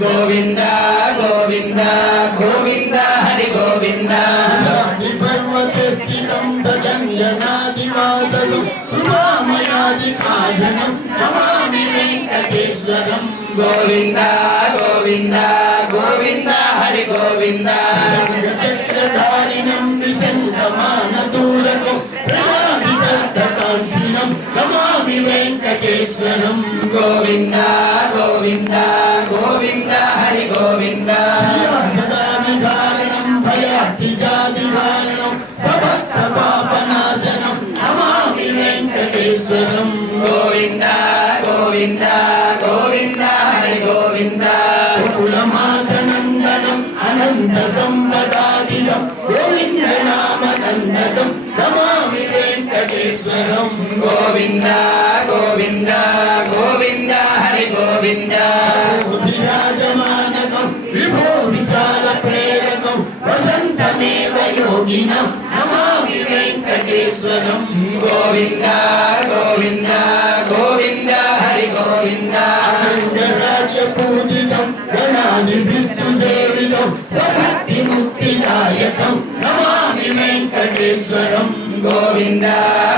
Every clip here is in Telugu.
గోవింద గోవింద గోవింద హరి గోవింద పర్వతే స్థితం సజన్యనాదివాదనం ఉమామయాది కారణం నమామి వెంకటేశ్వరం గోవింద గోవింద గోవింద హరి గోవింద చక్రధారిణం విశంకమానదూరకం ప్రమాదితకాంక్షిణం నమామి వెంకటేశ్వరం గోవింద గోవింద గోవింద హరి గోవింద సదానిధారణం భయాతిజాదిధారణం సమర్థ పాపనాశనం నమామి వెంకటేశ్వరం గోవింద గోవింద గోవింద హరి గోవింద కులమాతనందనం అనంత సంపదాదిదం గోవింద నామనందనం నమామి వెంకటేశ్వరం గోవింద గోవింద గోవింద హరి గోవింద విరాజమానకం విభో విశాల ప్రేరకం వసంతమేవ యోగినం నమామి వెంకటేశ్వరం గోవింద గోవింద గోవింద హరి గోవింద రాజ్య పూజితం గణాదిభిస్సు సేవితం సభక్తి ముక్తిదాయకం నమామి వెంకటేశ్వరం గోవింద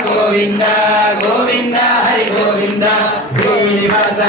గోవింద గోవింద హరి గోవింద శ్రీనివాస